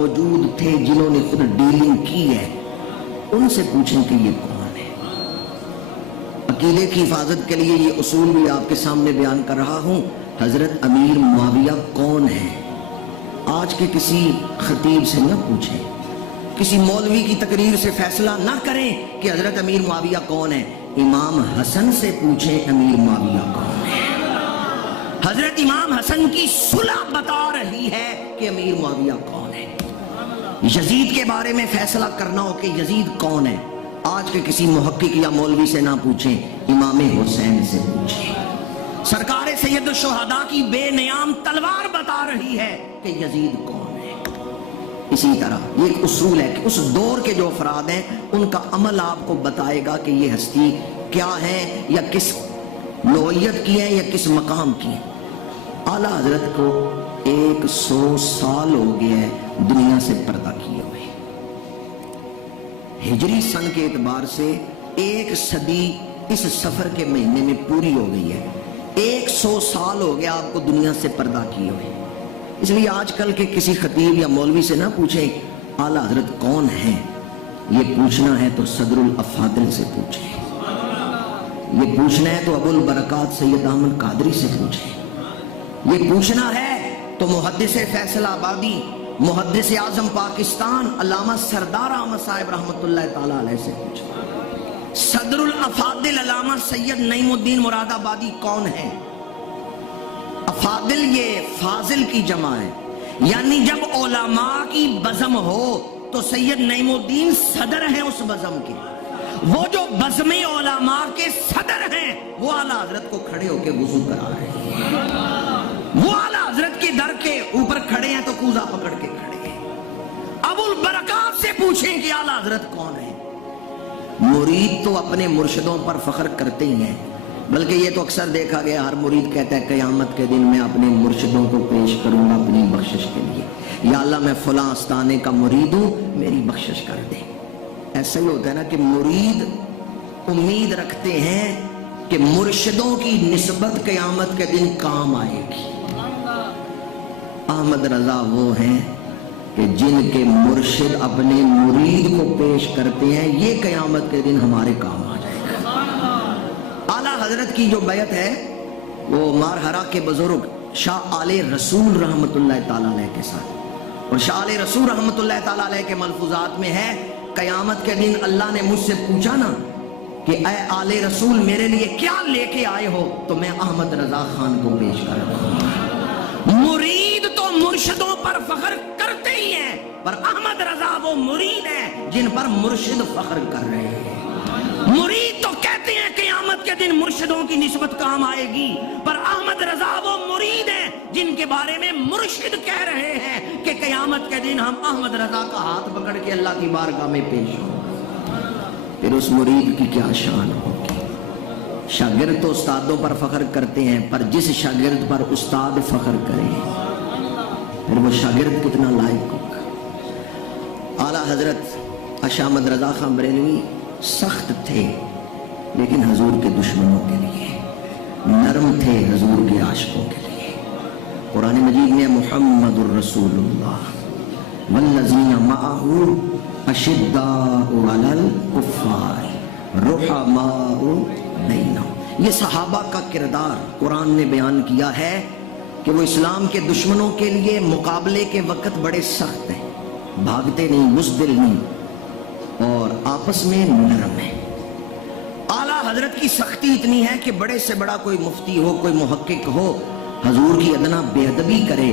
موجود تھے جنہوں نے خود ڈیلنگ کی ہے، ان سے پوچھیں کہ یہ کون ہے۔ عقیدے کی حفاظت کے لیے یہ اصول بھی آپ کے سامنے بیان کر رہا ہوں۔ حضرت امیر معاویہ کون ہے؟ آج کے کسی خطیب سے نہ پوچھیں، کسی مولوی کی تقریر سے فیصلہ نہ کریں کہ حضرت امیر معاویہ کون ہے۔ امام حسن سے پوچھیں امیر معاویہ کون ہے۔ حضرت امام حسن کی صلح بتا رہی ہے کہ امیر معاویہ کون ہے۔ یزید کے بارے میں فیصلہ کرنا ہو کہ یزید کون ہے، آج کے کسی محقق یا مولوی سے نہ پوچھیں، امام حسین سے پوچھیں۔ سرکار سید الشہداء کی بے نیام تلوار بتا رہی ہے کہ یزید کون ہے۔ اسی طرح یہ ایک اصول ہے کہ اس دور کے جو افراد ہیں ان کا عمل آپ کو بتائے گا کہ یہ ہستی کیا ہے، یا کس نوعیت کی ہے، یا کس مقام کی ہے۔ اعلیٰ حضرت کو 100 سال ہو گیا ہے دنیا سے پردہ کیے ہوئے، ہجری سن کے اعتبار سے 1 صدی اس سفر کے مہینے میں پوری ہو گئی ہے۔ 100 سال ہو گیا آپ کو دنیا سے پردہ کیے ہوئے۔ اس لیے آج کل کے کسی خطیب یا مولوی سے نہ پوچھیں اعلیٰ حضرت کون ہیں، یہ پوچھنا ہے تو صدر الافاضل سے پوچھیں، یہ پوچھنا ہے تو ابو البرکات سید احمد قادری سے پوچھیں، یہ پوچھنا ہے تو محدث فیصل آبادی، محدث اعظم پاکستان علامہ سردار احمد صاحب رحمۃ اللہ تعالی علیہ سے پوچھیں۔ صدر الافاضل علامہ سید نعیم الدین مراد آبادی کون ہے؟ افاضل یہ فاضل کی جمع ہے، یعنی جب علماء کی بزم ہو تو سید نعیم الدین صدر ہیں اس بزم کے۔ وہ جو بزم علماء کے صدر ہیں وہ اعلیٰ حضرت کو کھڑے ہو کے وضو کرا رہے ہیں، وہ اعلیٰ حضرت کے در کے اوپر کھڑے ہیں تو کوزہ پکڑ کے کھڑے ہیں۔ ابو البرکات سے پوچھیں کہ اعلیٰ حضرت کون ہے۔ مرید تو اپنے مرشدوں پر فخر کرتے ہی ہیں، بلکہ یہ تو اکثر دیکھا گیا ہر مرید کہتا ہے قیامت کے دن میں اپنے مرشدوں کو پیش کروں گا اپنی بخشش کے لیے، یا اللہ میں فلاں آستانے کا مرید ہوں میری بخشش کر دے۔ ایسا ہی ہوتا ہے نا کہ مرید امید رکھتے ہیں کہ مرشدوں کی نسبت قیامت کے دن کام آئے گی۔ احمد رضا وہ ہیں کہ جن کے مرشد اپنے مرید کو پیش کرتے ہیں، یہ قیامت کے دن ہمارے کام آ جائے گا۔ اعلیٰ حضرت کی جو بیعت ہے وہ مارہرہ کے بزرگ شاہ آل رسول رحمت اللہ تعالیٰ علیہ کے ساتھ، اور شاہ آل رسول رحمت اللہ تعالیٰ علیہ کے ملفوظات میں ہے قیامت کے دن اللہ نے مجھ سے پوچھا نا کہ اے آل رسول میرے لیے کیا لے کے آئے ہو، تو میں احمد رضا خان کو پیش کر رہا ہوں۔ مرید تو مرشدوں پر فخر کرتے ہی ہیں، پر احمد رضا وہ مرید ہیں جن پر مرشد فخر کر رہے ہیں۔ مرید تو کہتے ہیں قیامت کے دن مرشدوں کی نسبت کام آئے گی، پر احمد رضا وہ مرید ہیں جن کے بارے میں مرشد کہہ رہے ہیں کہ قیامت کے دن ہم احمد رضا کا ہاتھ پکڑ کے اللہ کی بارگاہ میں پیش ہوں۔ پھر اس مرید کی کیا شان ہوگی۔ شاگرد تو استادوں پر فخر کرتے ہیں، پر جس شاگرد پر استاد فخر کرے پھر وہ شاگرد کتنا لائق ہوگا۔ اعلیٰ حضرت احمد رضا خان بریلوی سخت تھے لیکن حضور کے دشمنوں کے لیے، نرم تھے حضور کے عاشقوں کے لیے۔ قرآن مجید میں محمد الرسول اللہ والذین معہ اشداء علی الکفار رحماء بینہم۔ یہ صحابہ کا کردار قرآن نے بیان کیا ہے کہ وہ اسلام کے دشمنوں کے لیے مقابلے کے وقت بڑے سخت ہیں، بھاگتے نہیں، بزدل نہیں، اور آپس میں نرم ہے۔ اعلیٰ حضرت کی سختی اتنی ہے کہ بڑے سے بڑا کوئی مفتی ہو، کوئی محقق ہو، حضور کی ادنا بے ادبی کرے،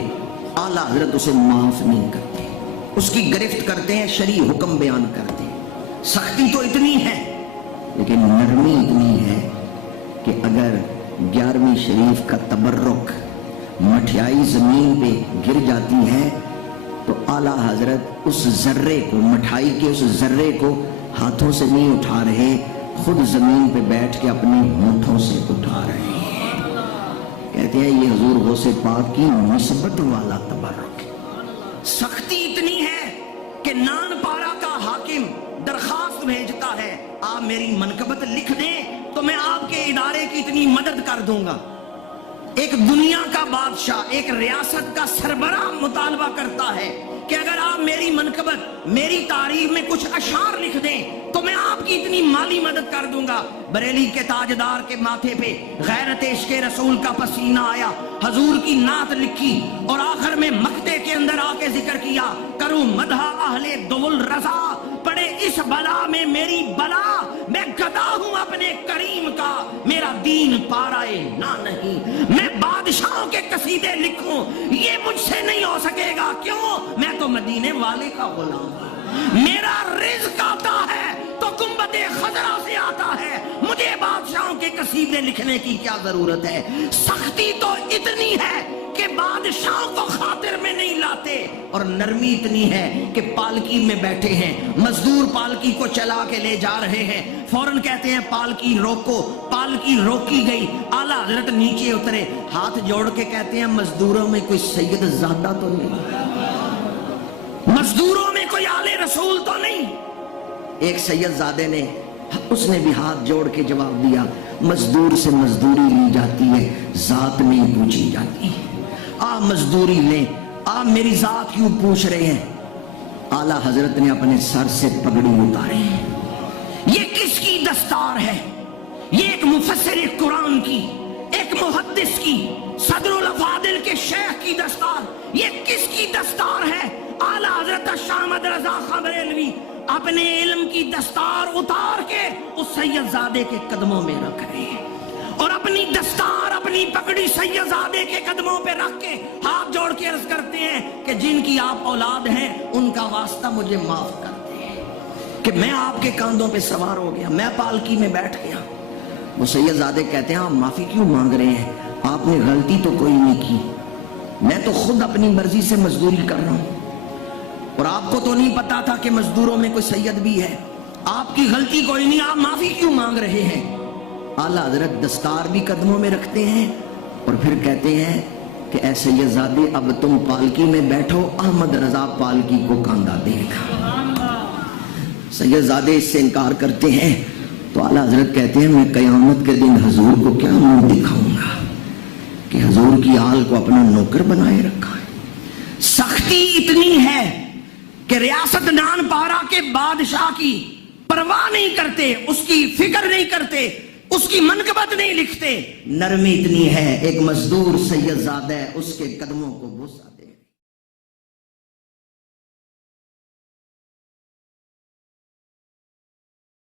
اعلیٰ حضرت اسے معاف نہیں کرتے، اس کی گرفت کرتے ہیں، شرعی حکم بیان کرتے ہیں۔ سختی تو اتنی ہے لیکن نرمی اتنی ہے کہ اگر 11ویں شریف کا تبرک مٹھائی زمین پہ گر جاتی ہے تو اعلیٰ حضرت اس ذرے کو، مٹھائی کے اس ذرے کو ہاتھوں سے نہیں اٹھا رہے، خود زمین پہ بیٹھ کے اپنے ہونٹوں سے اٹھا رہے ہیں۔ کہتے ہیں یہ حضور غوث پاک کی نسبت والا تبرک۔ سختی اتنی ہے کہ نان پارا کا حاکم درخواست بھیجتا ہے آپ میری منقبت لکھ دیں تو میں آپ کے ادارے کی اتنی مدد کر دوں گا۔ ایک دنیا کا بادشاہ، ایک ریاست کا سربراہ مطالبہ کرتا ہے کہ اگر آپ میری منقبت میری تعریف میں کچھ اشعار لکھ دیں تو میں آپ کی اتنی مالی مدد کر دوں گا۔ بریلی کے تاجدار کے ماتھے پہ غیرت عشق رسول کا پسینہ آیا، حضور کی نعت لکھی اور آخر میں مقطع کے اندر آ کے ذکر کیا، کروں مدح اہل دول رضا، پڑے اس بلا میں میری بلا، میں گدا ہوں اپنے کریم کا، میرا دین پارائے نہ نہیں، میں بادشاہوں کے قصیدے لکھوں یہ مجھ سے نہیں ہو سکے گا، کیوں؟ میں تو مدینے والے کا غلام ہوں، میرا رزق آتا ہے تو گنبد خضرا سے آتا ہے، مجھے بادشاہوں کے قصیدے لکھنے کی کیا ضرورت ہے؟ سختی تو اتنی ہے کہ بادشاہوں کو خاطر میں نہیں لاتے، اور نرمی اتنی ہے کہ پالکی میں بیٹھے ہیں، مزدور پالکی کو چلا کے لے جا رہے ہیں، فوراً کہتے ہیں پالکی روکو، پالکی روکی گئی، اعلیٰ حضرت نیچے اترے، ہاتھ جوڑ کے کہتے ہیں مزدوروں میں کوئی سید زادہ تو نہیں، مزدوروں میں کوئی آل رسول تو نہیں؟ ایک سید زادے نے، اس نے بھی ہاتھ جوڑ کے جواب دیا، مزدور سے مزدوری لی جاتی ہے، ذات نہیں پوچھی جاتی، آپ مزدوری لیں، آپ میری ذات کیوں پوچھ رہے ہیں؟ اعلیٰ حضرت نے اپنے سر سے پگڑی اتاری، یہ کس کی دستار ہے؟ یہ ایک مفسر قرآن کی، ایک محدث کی، صدر الافاضل کے شیخ کی دستار، یہ کس کی دستار ہے؟ اعلیٰ حضرت شاہ احمد رضا خاں بریلوی اپنے علم کی دستار اتار کے اس سید زادے کے قدموں میں رکھ رہے ہیں، اور اپنی دستار اپنی پگڑی سید زادے کے قدموں پہ رکھ کے ہاتھ جوڑ کے عرض کرتے ہیں کہ جن کی آپ اولاد ہیں ان کا واسطہ مجھے معاف کر دیں کہ میں آپ کے کاندھوں پہ سوار ہو گیا، میں پالکی میں بیٹھ گیا۔ وہ سید زادے کہتے ہیں آپ معافی کیوں مانگ رہے ہیں؟ آپ نے غلطی تو کوئی نہیں کی، میں تو خود اپنی مرضی سے مزدوری کر رہا ہوں، اور آپ کو تو نہیں پتا تھا کہ مزدوروں میں کوئی سید بھی ہے، آپ کی غلطی کوئی نہیں، آپ معافی کیوں مانگ رہے ہیں؟ اعلیٰ حضرت دستار بھی قدموں میں رکھتے ہیں اور پھر کہتے ہیں کہ اے سید زادے اب تم پالکی میں بیٹھو، احمد رضا پالکی کو کاندھا دے گا۔ سید زادے اس سے انکار کرتے ہیں تو اعلیٰ حضرت کہتے ہیں میں قیامت کے دن حضور کو کیا منہ دکھاؤں گا کہ حضور کی آل کو اپنا نوکر بنائے رکھا ہے۔ سختی اتنی ہے کہ ریاست دان پارا کے بادشاہ کی پرواہ نہیں کرتے، اس کی فکر نہیں کرتے، اس کی منقبت نہیں لکھتے، نرمی اتنی ہے ایک مزدور سید زادہ اس کے قدموں کو بوسہ